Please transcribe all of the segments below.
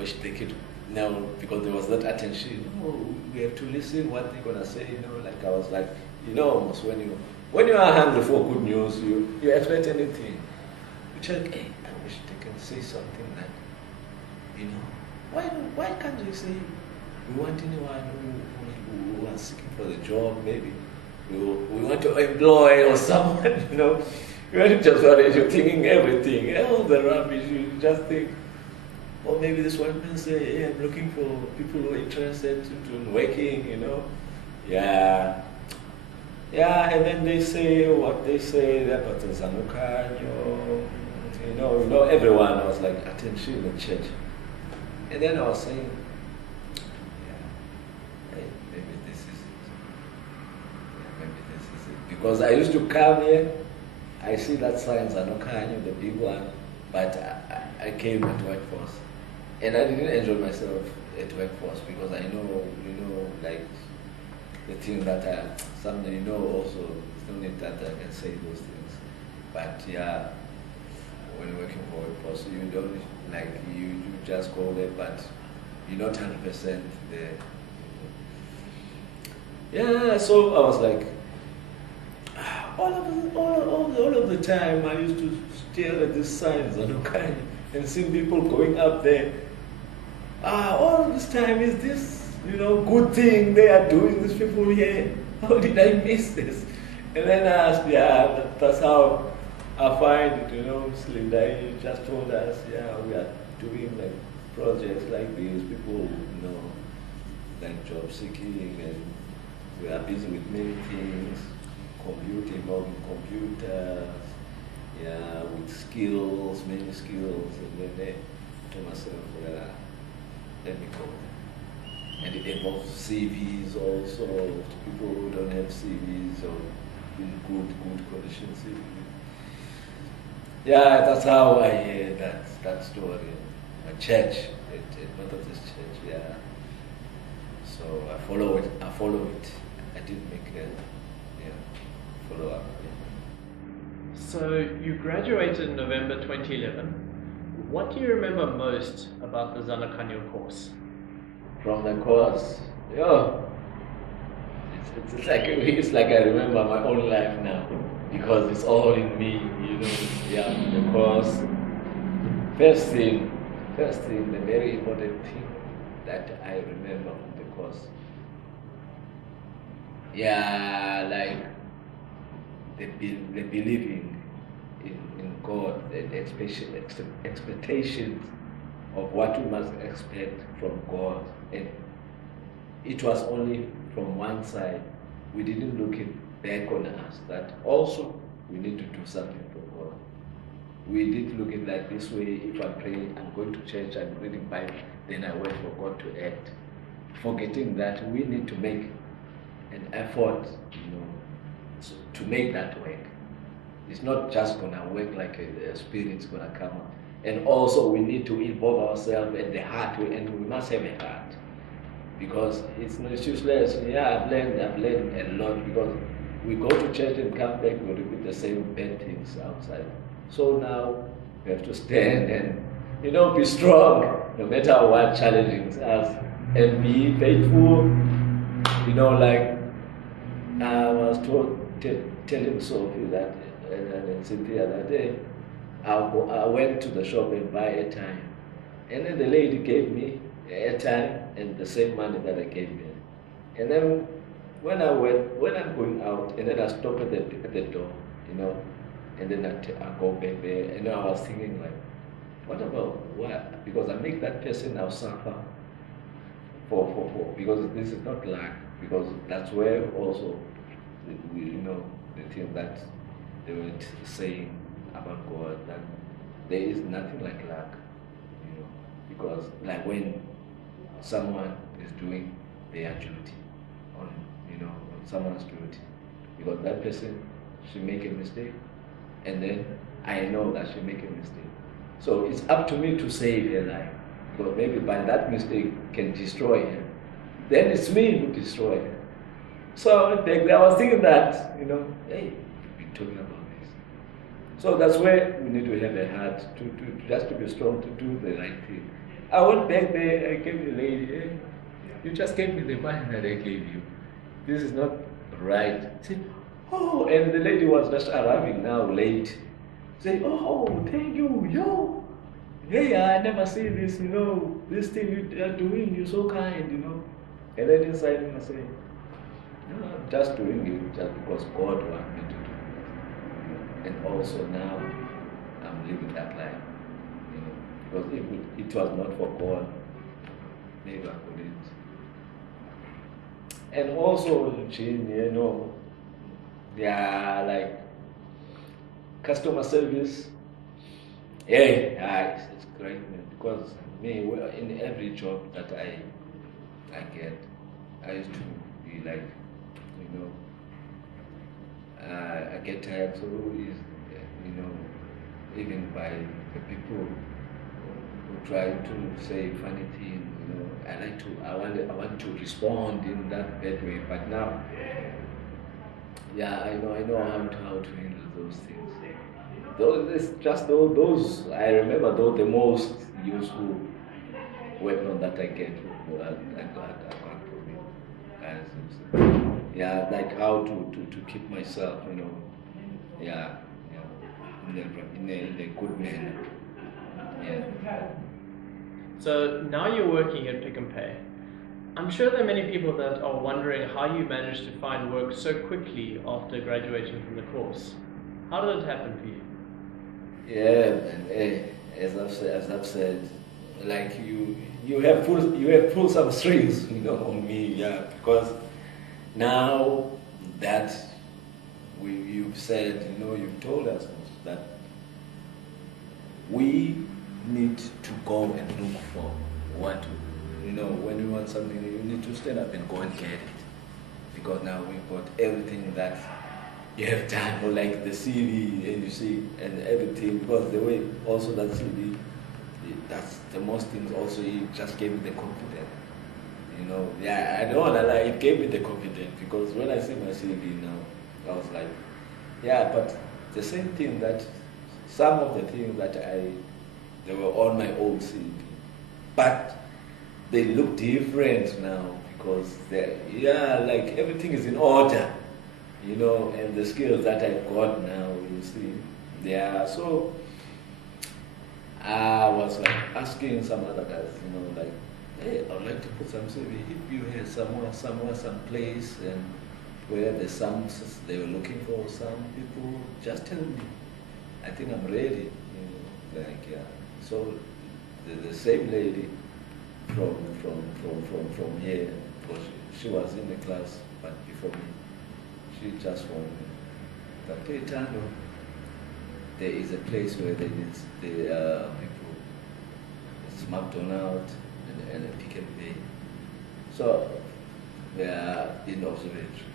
wish they could now, because there was that attention. Oh, we have to listen what they're gonna say. Like I was like, almost when you are hungry for good news, you expect anything. You tell, hey, I wish they can say something that, why can't they say we want anyone who are seeking for the job, maybe we want to employ or someone, You want to just you're thinking everything, all the rubbish, you just think, or maybe this one can say, hey, I'm looking for people who are interested in working, Yeah. Yeah, and then they say what they say, they're about the Zanokhanyo, everyone was like attention in the church. And then I was saying, hey, maybe this is it. Yeah, maybe this is it. Because I used to come here, I see that sign, Zanokhanyo, the big one, but I came at workforce. And I didn't enjoy myself at workforce because I know, like the thing that somebody also, it's not need that I can say those things. But yeah, when you're working for workforce, you don't, like, you just go there, but you're not 100% there. Yeah, so I was like, all of the time I used to stare at these signs and see people going up there. All of this time is this, good thing they are doing, these people here. How did I miss this? And then I asked, that's how I find it, Slinda, you just told us, we are doing like projects like these, people, like job seeking, and we are busy with many things, involving computers, with skills, many skills, and then to myself, let me go. And it involves CVs also, to people who don't have CVs or in good conditions. Yeah, that's how I hear that story. A church, at Methodist church, yeah. So I follow it. I didn't make follow up. Yeah. So you graduated in November 2011. What do you remember most about the Zanokhanyo course? From the course, it's like I remember my own life now, because it's all in me, the course. First thing, the very important thing that I remember from the course, like the believing in God, and expectations of what we must expect from God. And it was only from one side. We didn't look it back on us, that also we need to do something for God. We did look at that this way. If I'm praying, I'm going to church, I'm reading Bible, then I wait for God to act. Forgetting that we need to make an effort, to make that work. It's not just gonna work like a spirit's gonna come up. And also we need to involve ourselves at the heart, and we must have a heart. Because it's useless. I've learned a lot, because we go to church and come back, we repeat the same bad things outside. So now we have to stand and, be strong, no matter what challenges us, and be faithful. Like I was telling Sophie that, and Cynthia that day, I went to the shop and buy airtime, and then the lady gave me airtime and the same money that I gave her. And then when I'm going out, and then I stop at the door, and then I go back there, and I was thinking like, what about what? Because I make that person now suffer for because this is not luck, because that's where also the thing that they were saying about God, that there is nothing like luck, because like when someone is doing their duty on someone's duty, because that person should make a mistake, and then I know that she make a mistake, so it's up to me to save her life, because maybe by that mistake can destroy her, then it's me who destroy her. So I was thinking that, hey, we've been talking about this. So that's where we need to have a heart to just to be strong, to do the right thing. I went back there, I gave the lady, hey, you just gave me the money that I gave you. This is not right. I said, oh, and the lady was just arriving now late. Say, oh, thank you, yo. Hey, I never see this, this thing you are doing, you're so kind. And then inside me I say, no, I'm just doing it just because God wants me to do it. And also now I'm living that life. Because if it was not for God, maybe I couldn't. And also, Jean, yeah, like customer service. Yeah, it's great, man. Because me, in every job that I get, I used to be like, I get tired so even by the people who try to say funny things, I want to respond in that bad way, but now, yeah, I know how to handle those things. Those I remember the most useful weapon that I get I got from you guys. Yeah, like how to keep myself, yeah, in a good manner. Yeah. So now you're working at Pick and Pay. I'm sure there are many people that are wondering how you managed to find work so quickly after graduating from the course. How did it happen for you? Yeah, and as I've said, like you have pulled some strings, on me, yeah, because now that you've said, you've told us that we need to go and look for what, when we want something, you need to stand up and go and get it, because now we've got everything that you have done, or like the CV, and you see, and everything, because the way also that CV, that's the most things also, it just gave me the confidence, yeah, I don't want to lie, it gave me the confidence, because when I see my CV now, I was like, yeah, but the same thing that, some of the things that they were on my old CV, but they look different now, because like everything is in order, and the skills that I've got now, you see, yeah. So I was like asking some other guys, like, hey, I'd like to put some CV. If you had some place, and where they were looking for some people, just tell me. I think I'm ready, like, yeah. So the same lady from here, because she was in the class, but before me, she just warned me that, hey, Thando, there is a place where they need the people. It's McDonald's and a Pick and Pay. So they are in observation.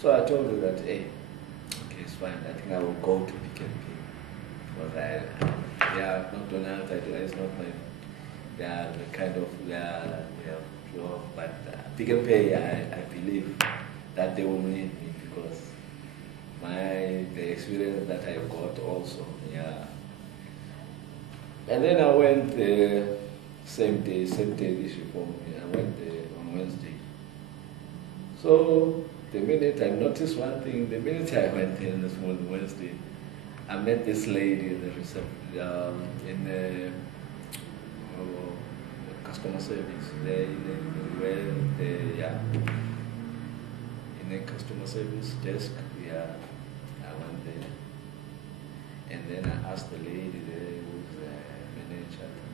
So I told her that, hey, okay, it's fine. I think I will go to Pick and Pay, because McDonald's, it's not my, the kind of, job, but Pick and Pay, I believe that they will need me, because the experience that I got also, yeah. And then I went same day this for me. I went there on Wednesday. So the minute I noticed one thing, the minute I went there this morning, Wednesday, I met this lady in the reception, in the customer service, in the customer service desk, yeah. I went there, and then I asked the lady there, who's the manager, I think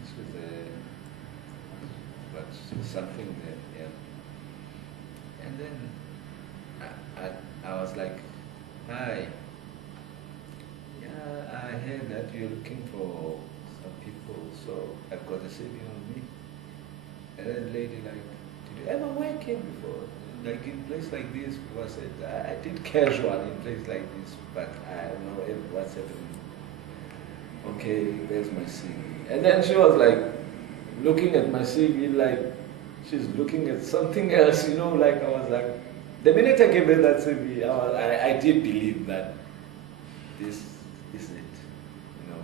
she was something there, yeah. And then I was like, hi, yeah, I heard that you're looking for some people, so I've got a CV on me. And then the lady like, did you ever work here before? Like in a place like this? Because I said, I did casual in a place like this, but I don't know what's happening. Okay, there's my CV. And then she was like, looking at my CV like she's looking at something else, like I was like, the minute I gave her that CV, I did believe that this is it,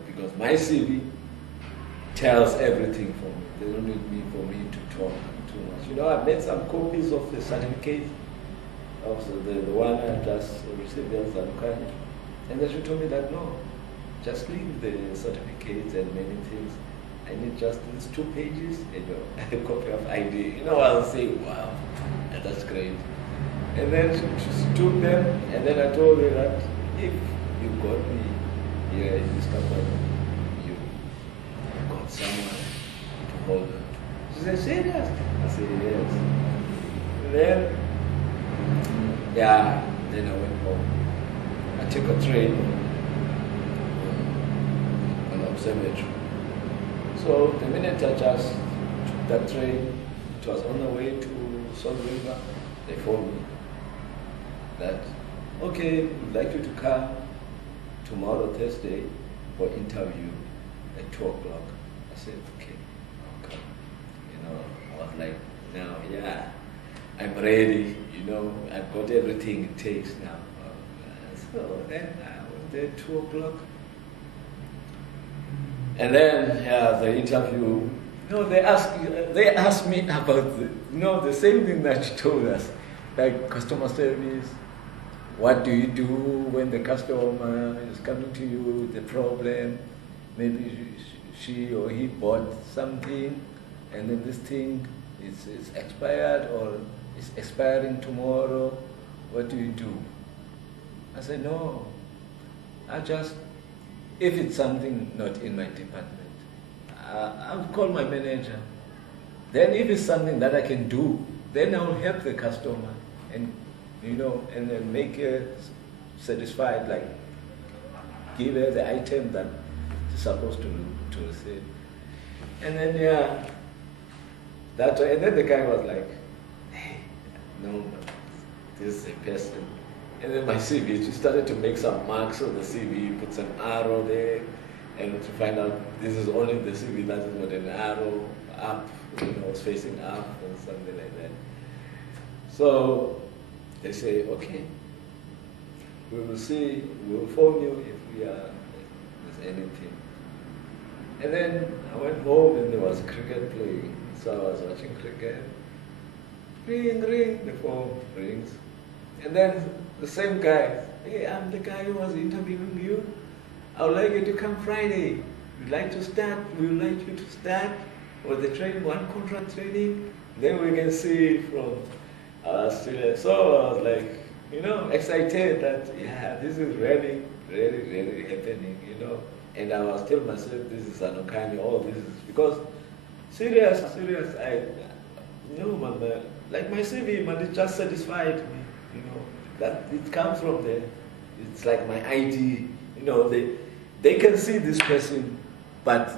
because my CV tells everything for me. They don't need me for me to talk too much. You know, I made some copies of the certificate, also the one I just received as Zanokhanyo. And then she told me that no, just leave the certificates and many things. I need just these 2 pages and a copy of ID. You know, I was saying, wow, that's great. And then she took them, and then I told her that if you got me here in this company, you got someone to hold it. She said, serious? I said, yes. And then, then I went home. I took a train on observatory. So the minute I just took that train, it was on the way to Salt River, they phoned me that, okay, we'd like you to come tomorrow, Thursday, for interview at 2 o'clock. I said, okay, I'll come. You know, I was like, now, I'm ready, you know, I've got everything it takes now. So then I went there at 2 o'clock. And then the interview, they asked me about the same thing that you told us, like customer service. What do you do when the customer is coming to you with a problem? Maybe she or he bought something, and then this thing is expired or is expiring tomorrow. What do you do? I said, no, if it's something not in my department, I'll call my manager. Then if it's something that I can do, then I'll help the customer and, and then make her satisfied, like give her the item that she's supposed to receive. And then, and then the guy was like, hey, no, this is a person. And then my CV, she started to make some marks on the CV, put some arrow there, and to find out this is only the CV that is not an arrow up, it's facing up and something like that. So they say, okay, we will see, we will phone you if there's anything. And then I went home and there was cricket playing, so I was watching cricket. Ring, the phone rings. And then the same guy, hey, I'm the guy who was interviewing you. I would like you to come Friday. We would like you to start with the training, 1 contract training. Then we can see from our students. So I was like, excited that, this is really, really, really happening, And I was telling myself, this is Zanokhanyo, all this is, because serious, like my CV, man, it just satisfied me. That it comes from there. It's like my ID. They can see this person, but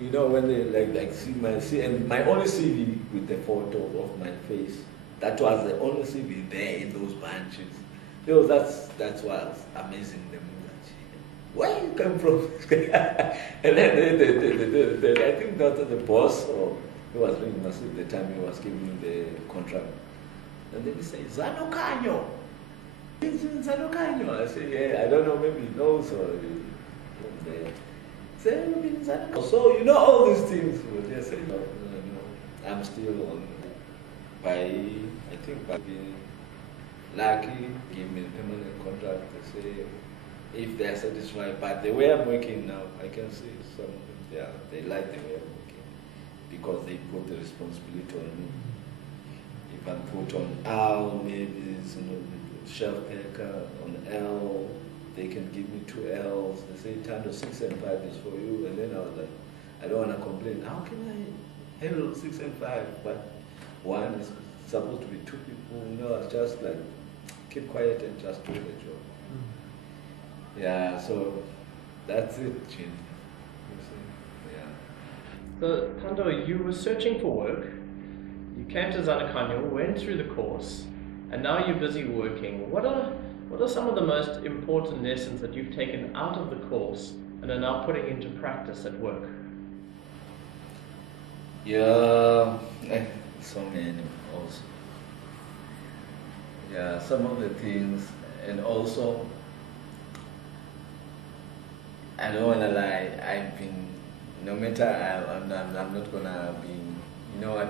when they see my only CV with the photo of my face. That was the only CV there in those bunches. That's what's amazing them. Where you come from? And then I think that the boss or he was really massive the time he was giving me the contract, and then he said, Zanokhanyo. Zanokhanyo. I say, I don't know, maybe he knows or so all these things. They say, I'm still on by being lucky, give me a permanent contract. They say if they're satisfied. But the way I'm working now, I can see some of them, they like the way I'm working because they put the responsibility on me. If I'm put on L, maybe it's shelf packer on L, they can give me 2 L's. They say Thando 6 and 5 is for you, and then I was like, I don't want to complain. How can I handle 6 and 5? But 1 is supposed to be 2 people. It's just like keep quiet and just do the job. So that's it, Jin. So Thando, you were searching for work. You came to Zanokhanyo, went through the course, and now you're busy working. What are some of the most important lessons that you've taken out of the course and are now putting into practice at work? So many also. Some of the things, and also, I don't want to lie, I've been no matter I'm not gonna be, I've been